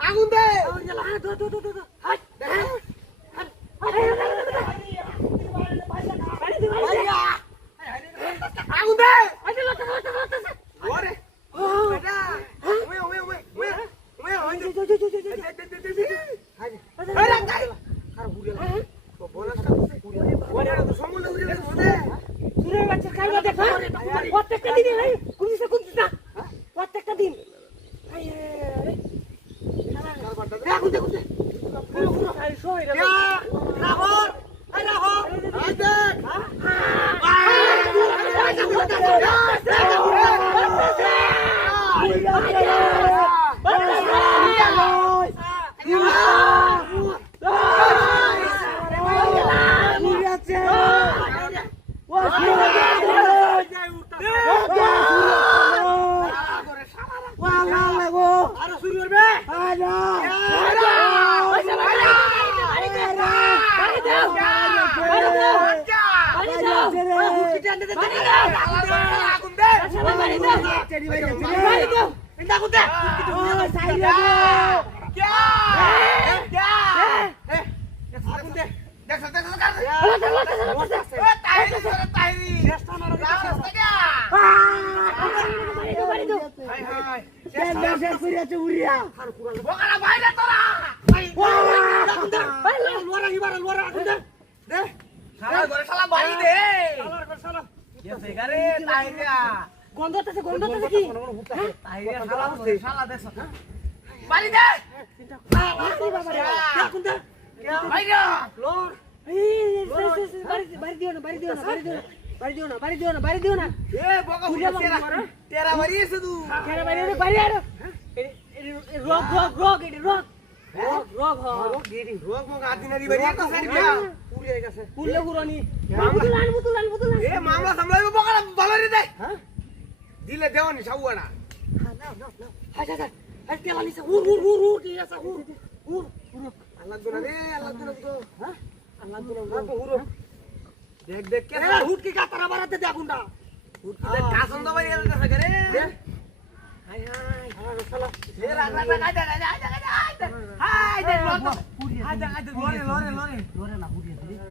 আগুন দে আগুন দে প্রত্যেকটা দিন প্রত্যেকটা দিন দিলে দেওয়ানি সাউয়াটা দেখ দেখ কে হুট কি কাতারা বাড়াতে দে আগুনটা হুট কি দেখ কাসন তো বাইরে এলটা থাকে রে হাই হাই শালা এ রাগ রাগ রাগ আই দে হাই দে লরে লরে লরে না হুট